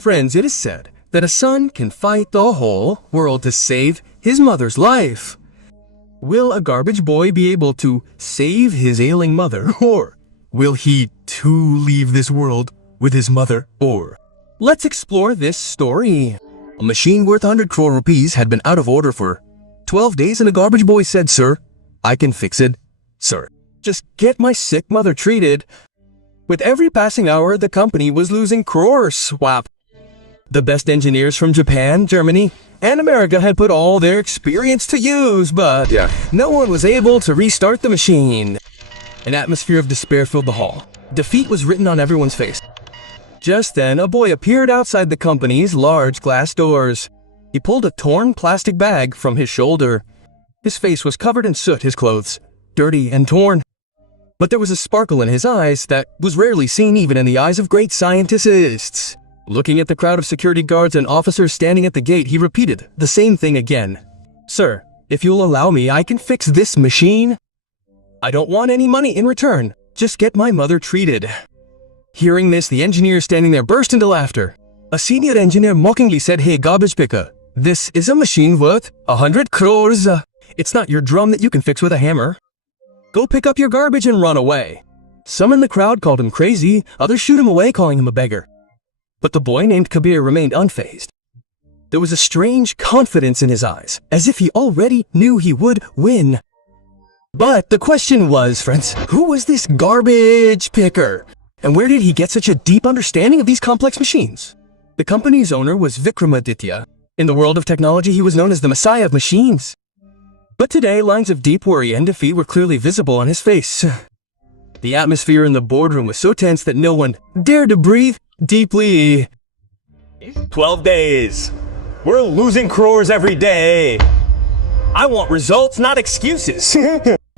Friends, it is said that a son can fight the whole world to save his mother's life. Will a garbage boy be able to save his ailing mother, or will he too leave this world with his mother, or? Let's explore this story. A machine worth 100 crore rupees had been out of order for 12 days and a garbage boy said, "Sir, I can fix it. Sir, just get my sick mother treated." With every passing hour, the company was losing crores. Swap. The best engineers from Japan, Germany, and America had put all their experience to use, but no one was able to restart the machine. An atmosphere of despair filled the hall. Defeat was written on everyone's face. Just then, a boy appeared outside the company's large glass doors. He pulled a torn plastic bag from his shoulder. His face was covered in soot, his clothes dirty and torn. But there was a sparkle in his eyes that was rarely seen even in the eyes of great scientists. Looking at the crowd of security guards and officers standing at the gate, he repeated the same thing again. "Sir, if you'll allow me, I can fix this machine. I don't want any money in return. Just get my mother treated." Hearing this, the engineer standing there burst into laughter. A senior engineer mockingly said, "Hey, garbage picker, this is a machine worth 100 crores. It's not your drum that you can fix with a hammer. Go pick up your garbage and run away." Some in the crowd called him crazy, others shooed him away, calling him a beggar. But the boy named Kabir remained unfazed. There was a strange confidence in his eyes, as if he already knew he would win. But the question was, friends, who was this garbage picker? And where did he get such a deep understanding of these complex machines? The company's owner was Vikramaditya. In the world of technology, he was known as the Messiah of machines. But today, lines of deep worry and defeat were clearly visible on his face. The atmosphere in the boardroom was so tense that no one dared to breathe deeply. 12 days. We're losing crores every day. I want results, not excuses.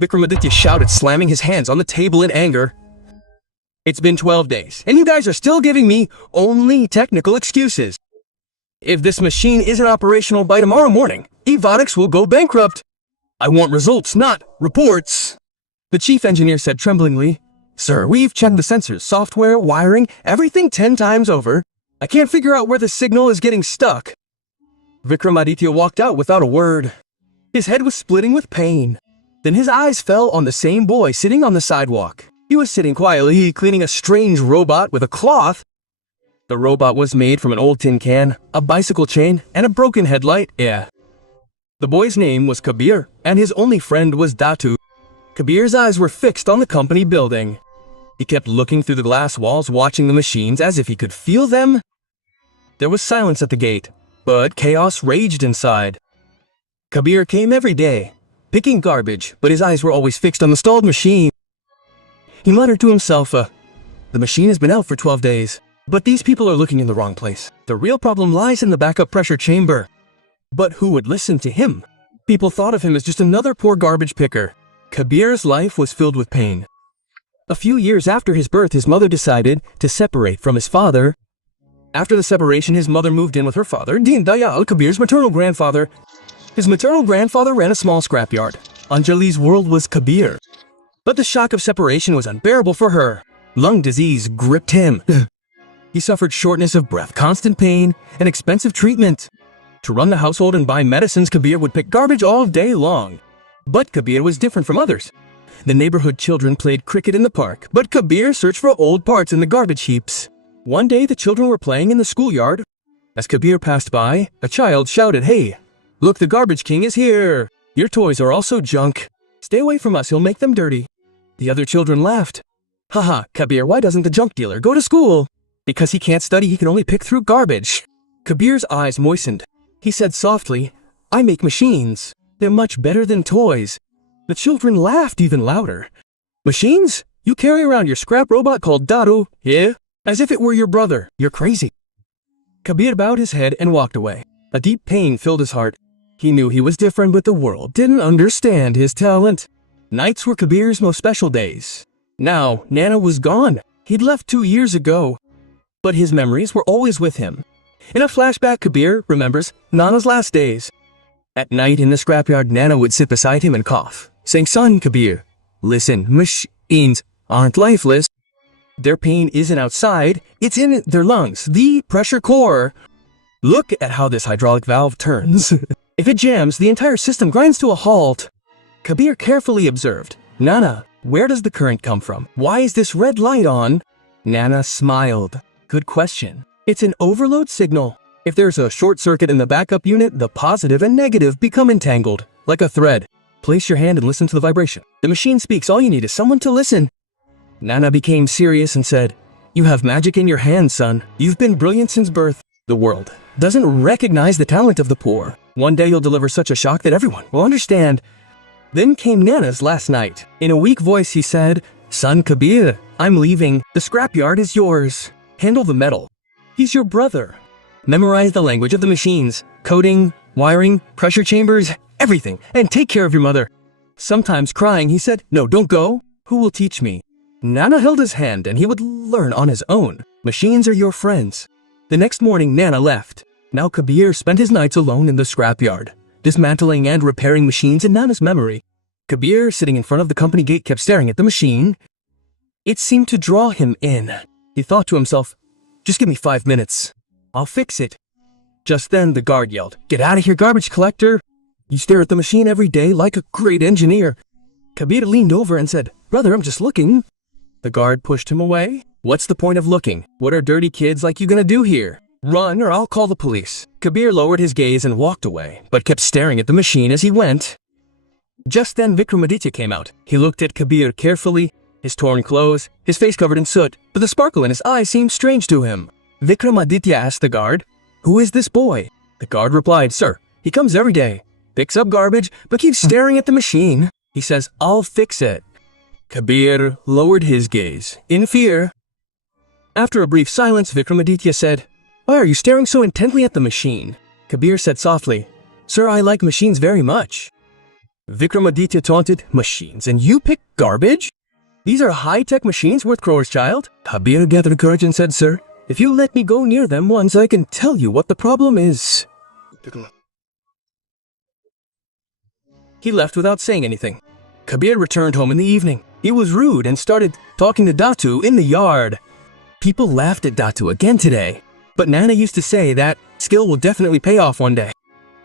Vikramaditya shouted, slamming his hands on the table in anger. It's been 12 days, and you guys are still giving me only technical excuses. If this machine isn't operational by tomorrow morning, Evotics will go bankrupt. I want results, not reports. The chief engineer said tremblingly, "Sir, we've checked the sensors, software, wiring, everything 10 times over. I can't figure out where the signal is getting stuck." Vikramaditya walked out without a word. His head was splitting with pain. Then his eyes fell on the same boy sitting on the sidewalk. He was sitting quietly, cleaning a strange robot with a cloth. The robot was made from an old tin can, a bicycle chain, and a broken headlight. The boy's name was Kabir, and his only friend was Datu. Kabir's eyes were fixed on the company building. He kept looking through the glass walls, watching the machines as if he could feel them. There was silence at the gate, but chaos raged inside. Kabir came every day, picking garbage, but his eyes were always fixed on the stalled machine. He muttered to himself, "The machine has been out for 12 days, but these people are looking in the wrong place. The real problem lies in the backup pressure chamber." But who would listen to him? People thought of him as just another poor garbage picker. Kabir's life was filled with pain. A few years after his birth, his mother decided to separate from his father. After the separation, his mother moved in with her father, Deen Dayal, Kabir's maternal grandfather. His maternal grandfather ran a small scrapyard. Anjali's world was Kabir. But the shock of separation was unbearable for her. Lung disease gripped him. He suffered shortness of breath, constant pain, and expensive treatment. To run the household and buy medicines, Kabir would pick garbage all day long. But Kabir was different from others. The neighborhood children played cricket in the park, but Kabir searched for old parts in the garbage heaps. One day, the children were playing in the schoolyard. As Kabir passed by, a child shouted, "Hey, look, the garbage king is here. Your toys are also junk. Stay away from us, he'll make them dirty." The other children laughed. "Haha, Kabir, why doesn't the junk dealer go to school?" "Because he can't study, he can only pick through garbage." Kabir's eyes moistened. He said softly, "I make machines. They're much better than toys." The children laughed even louder. "Machines? You carry around your scrap robot called Daru, yeah? As if it were your brother. You're crazy." Kabir bowed his head and walked away. A deep pain filled his heart. He knew he was different, but the world didn't understand his talent. Nights were Kabir's most special days. Now, Nana was gone. He'd left 2 years ago. But his memories were always with him. In a flashback, Kabir remembers Nana's last days. At night in the scrapyard, Nana would sit beside him and cough, saying, "Son, Kabir, listen, machines aren't lifeless. Their pain isn't outside, it's in their lungs, the pressure core. Look at how this hydraulic valve turns. If it jams, the entire system grinds to a halt. Kabir carefully observed. Nana, where does the current come from? Why is this red light on? Nana smiled. Good question. It's an overload signal. If there's a short circuit in the backup unit, the positive and negative become entangled, like a thread. Place your hand and listen to the vibration. The machine speaks, all you need is someone to listen. Nana became serious and said, You have magic in your hands, son. You've been brilliant since birth. The world doesn't recognize the talent of the poor. One day you'll deliver such a shock that everyone will understand. Then came Nana's last night. In a weak voice he said, Son Kabir, I'm leaving. The scrapyard is yours. Handle the metal. He's your brother. Memorize the language of the machines. Coding, wiring, pressure chambers, everything. And take care of your mother. Sometimes crying, he said, No, don't go. Who will teach me? Nana held his hand and he would learn on his own. Machines are your friends. The next morning, Nana left. Now Kabir spent his nights alone in the scrapyard, dismantling and repairing machines in Nana's memory. Kabir, sitting in front of the company gate, kept staring at the machine. It seemed to draw him in. He thought to himself, Just give me 5 minutes. I'll fix it. Just then, the guard yelled, Get out of here, garbage collector. You stare at the machine every day like a great engineer. Kabir leaned over and said, Brother, I'm just looking. The guard pushed him away. What's the point of looking? What are dirty kids like you gonna do here? Run or I'll call the police. Kabir lowered his gaze and walked away, but kept staring at the machine as he went. Just then Vikramaditya came out. He looked at Kabir carefully, his torn clothes, his face covered in soot, but the sparkle in his eyes seemed strange to him. Vikramaditya asked the guard, Who is this boy? The guard replied, Sir, he comes every day, picks up garbage, but keeps staring at the machine. He says, I'll fix it. Kabir lowered his gaze, in fear. After a brief silence, Vikramaditya said, Why are you staring so intently at the machine? Kabir said softly, Sir, I like machines very much. Vikramaditya taunted, Machines, and you pick garbage? These are high-tech machines worth crores, child. Kabir gathered courage and said, Sir, if you let me go near them once, I can tell you what the problem is. He left without saying anything. Kabir returned home in the evening. He was rude and started talking to Datu in the yard. People laughed at Datu again today, but Nana used to say that skill will definitely pay off one day.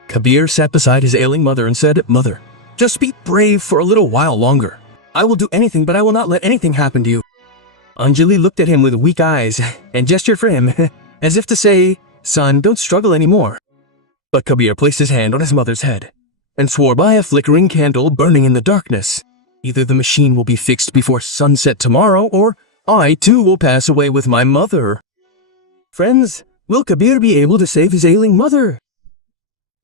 Kabir sat beside his ailing mother and said, Mother, just be brave for a little while longer. I will do anything, but I will not let anything happen to you. Anjali looked at him with weak eyes and gestured for him, as if to say, Son, don't struggle anymore. But Kabir placed his hand on his mother's head and swore by a flickering candle burning in the darkness. Either the machine will be fixed before sunset tomorrow, or I too will pass away with my mother. Friends, will Kabir be able to save his ailing mother?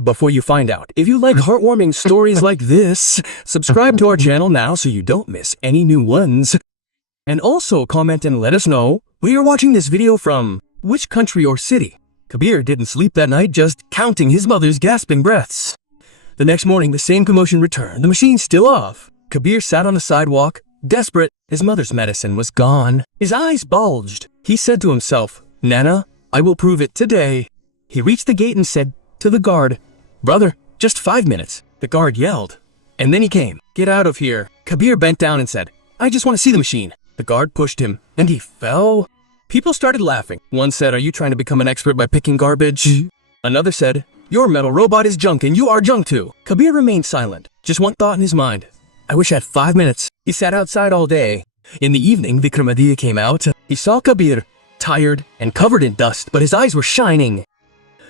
Before you find out, if you like heartwarming stories like this, subscribe to our channel now so you don't miss any new ones. And also comment and let us know where you're watching this video from, which country or city. Kabir didn't sleep that night, just counting his mother's gasping breaths. The next morning, the same commotion returned, the machine still off. Kabir sat on the sidewalk, desperate. His mother's medicine was gone. His eyes bulged. He said to himself, Nana, I will prove it today. He reached the gate and said to the guard, Brother, just 5 minutes. The guard yelled. And then he came. Get out of here. Kabir bent down and said, I just want to see the machine. The guard pushed him, and he fell. People started laughing. One said, Are you trying to become an expert by picking garbage? Another said, Your metal robot is junk and you are junk too. Kabir remained silent, just one thought in his mind. I wish I had 5 minutes. He sat outside all day. In the evening, Vikramaditya came out. He saw Kabir, tired and covered in dust, but his eyes were shining.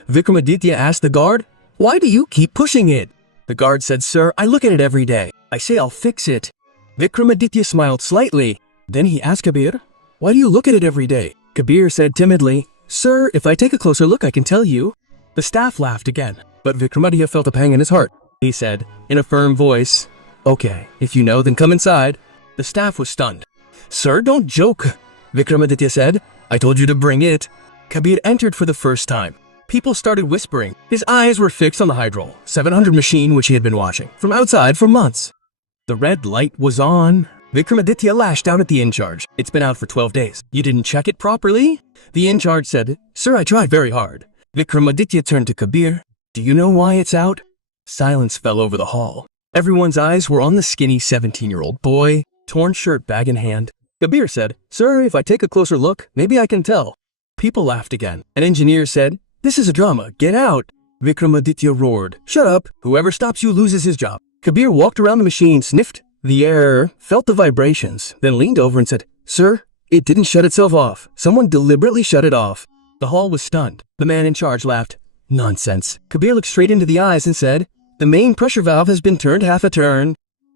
Vikramaditya asked the guard, Why do you keep pushing it? The guard said, Sir, I look at it every day. I say I'll fix it. Vikramaditya smiled slightly. Then he asked Kabir, Why do you look at it every day? Kabir said timidly, Sir, if I take a closer look, I can tell you. The staff laughed again, but Vikramaditya felt a pang in his heart. He said, in a firm voice, Okay, if you know, then come inside. The staff was stunned. Sir, don't joke, Vikramaditya said. I told you to bring it. Kabir entered for the first time. People started whispering. His eyes were fixed on the Hydrol 700 machine which he had been watching from outside for months. The red light was on. Vikramaditya lashed out at the in-charge. It's been out for 12 days. You didn't check it properly? The in-charge said, Sir, I tried very hard. Vikramaditya turned to Kabir. Do you know why it's out? Silence fell over the hall. Everyone's eyes were on the skinny 17-year-old boy, torn shirt bag in hand. Kabir said, "Sir, if I take a closer look, maybe I can tell." People laughed again. An engineer said, "This is a drama, get out." Vikramaditya roared, "Shut up, whoever stops you loses his job." Kabir walked around the machine, sniffed the air, felt the vibrations, then leaned over and said, "Sir, it didn't shut itself off. Someone deliberately shut it off." The hall was stunned. The man in charge laughed. "Nonsense." Kabir looked straight into the eyes and said, "The main pressure valve has been turned half a turn.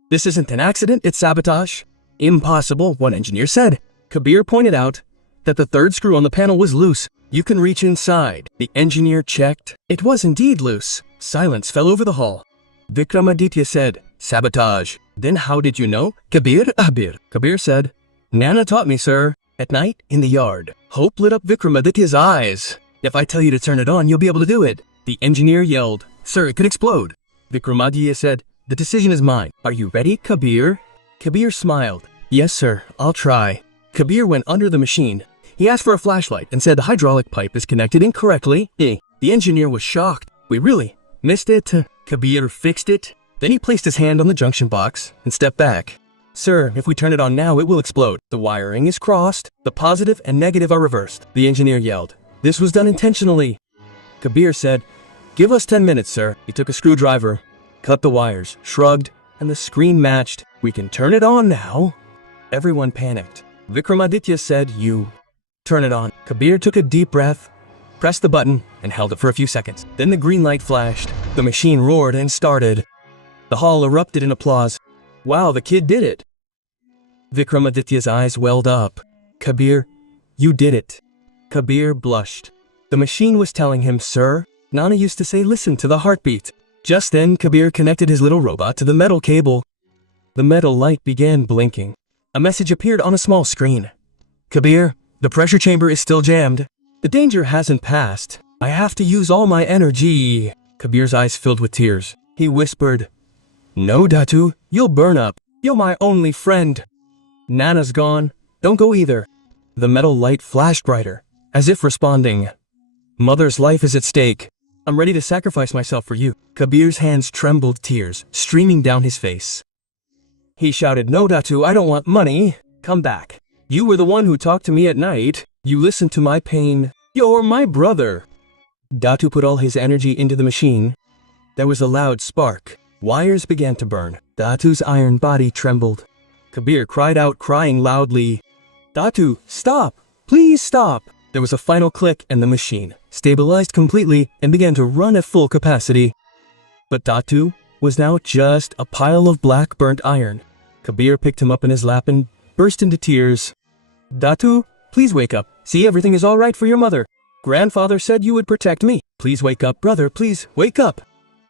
This isn't an accident, it's sabotage." "Impossible," one engineer said. Kabir pointed out that the third screw on the panel was loose. "You can reach inside." The engineer checked. It was indeed loose. Silence fell over the hall. Vikramaditya said, "Sabotage." "Then how did you know?" Kabir said, "Nana taught me, sir. At night, in the yard." Hope lit up Vikramaditya's eyes. "If I tell you to turn it on, you'll be able to do it." The engineer yelled, "Sir, it could explode." Vikramaditya said, "The decision is mine. Are you ready, Kabir?" Kabir smiled. "Yes, sir, I'll try." Kabir went under the machine. He asked for a flashlight and said the hydraulic pipe is connected incorrectly. The engineer was shocked. "We really missed it?" Kabir fixed it. Then he placed his hand on the junction box and stepped back. "Sir, if we turn it on now, it will explode. The wiring is crossed. The positive and negative are reversed." The engineer yelled, "This was done intentionally." Kabir said, "Give us 10 minutes, sir." He took a screwdriver, cut the wires, shrugged, and the screen matched. "We can turn it on now." Everyone panicked. Vikramaditya said, "You turn it on." Kabir took a deep breath, pressed the button, and held it for a few seconds. Then the green light flashed. The machine roared and started. The hall erupted in applause. "Wow, the kid did it." Vikramaditya's eyes welled up. "Kabir, you did it." Kabir blushed. The machine was telling him, "Sir, Nana used to say listen to the heartbeat." Just then, Kabir connected his little robot to the metal cable. The metal light began blinking. A message appeared on a small screen. "Kabir, the pressure chamber is still jammed. The danger hasn't passed. I have to use all my energy." Kabir's eyes filled with tears. He whispered, "No, Datu, you'll burn up. You're my only friend." "Nana's gone. Don't go either." The metal light flashed brighter, as if responding, "Mother's life is at stake. I'm ready to sacrifice myself for you." Kabir's hands trembled, tears streaming down his face. He shouted, "No, Datu, I don't want money. Come back. You were the one who talked to me at night. You listened to my pain. You're my brother." Datu put all his energy into the machine. There was a loud spark. Wires began to burn. Datu's iron body trembled. Kabir cried out, crying loudly, "Datu, stop! Please stop!" There was a final click and the machine stabilized completely and began to run at full capacity. But Datu was now just a pile of black burnt iron. Kabir picked him up in his lap and burst into tears. "Datu, please wake up. See, everything is all right for your mother. Grandfather said you would protect me. Please wake up, brother, please wake up."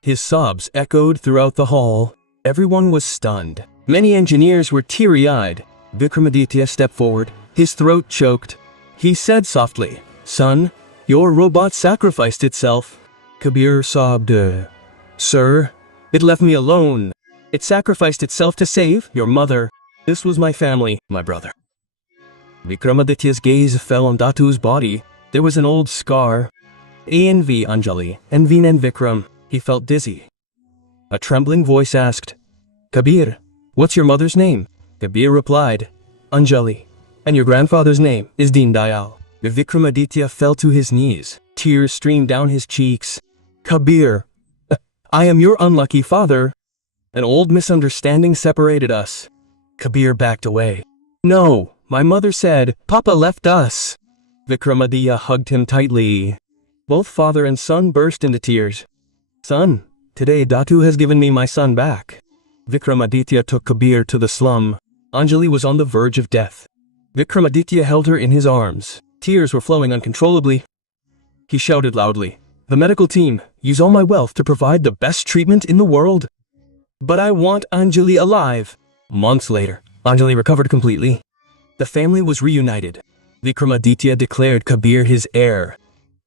His sobs echoed throughout the hall. Everyone was stunned. Many engineers were teary-eyed. Vikramaditya stepped forward, his throat choked. He said softly, "Son, your robot sacrificed itself." Kabir sobbed, "Sir, it left me alone. It sacrificed itself to save your mother. This was my family, my brother." Vikramaditya's gaze fell on Datu's body. There was an old scar. A.N.V. Anjali, and Vinen Vikram. He felt dizzy. A trembling voice asked, "Kabir, what's your mother's name?" Kabir replied, "Anjali. And your grandfather's name is Deen Dayal." Vikramaditya fell to his knees. Tears streamed down his cheeks. "Kabir, I am your unlucky father. An old misunderstanding separated us." Kabir backed away. "No, my mother said, Papa left us." Vikramaditya hugged him tightly. Both father and son burst into tears. "Son, today Datu has given me my son back." Vikramaditya took Kabir to the slum. Anjali was on the verge of death. Vikramaditya held her in his arms. Tears were flowing uncontrollably. He shouted loudly, "The medical team, use all my wealth to provide the best treatment in the world. But I want Anjali alive." Months later, Anjali recovered completely. The family was reunited. Vikramaditya declared Kabir his heir.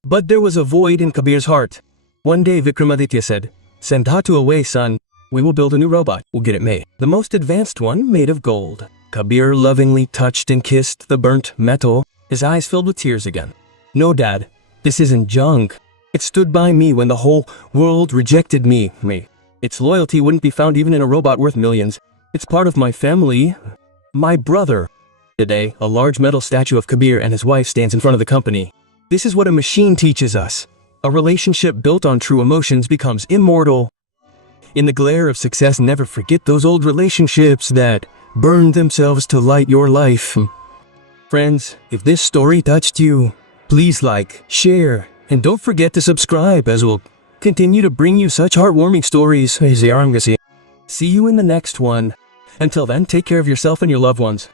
But there was a void in Kabir's heart. One day Vikramaditya said, "Send Datu away, son. We will build a new robot. We'll get it made. The most advanced one made of gold." Kabir lovingly touched and kissed the burnt metal. His eyes filled with tears again. "No, Dad, this isn't junk. It stood by me when the whole world rejected me. Its loyalty wouldn't be found even in a robot worth millions. It's part of my family. My brother. Today, a large metal statue of Kabir and his wife stands in front of the company. This is what a machine teaches us. A relationship built on true emotions becomes immortal. In the glare of success, never forget those old relationships that burned themselves to light your life. Friends, if this story touched you, please like, share, and don't forget to subscribe as we'll continue to bring you such heartwarming stories. See you in the next one. Until then, take care of yourself and your loved ones.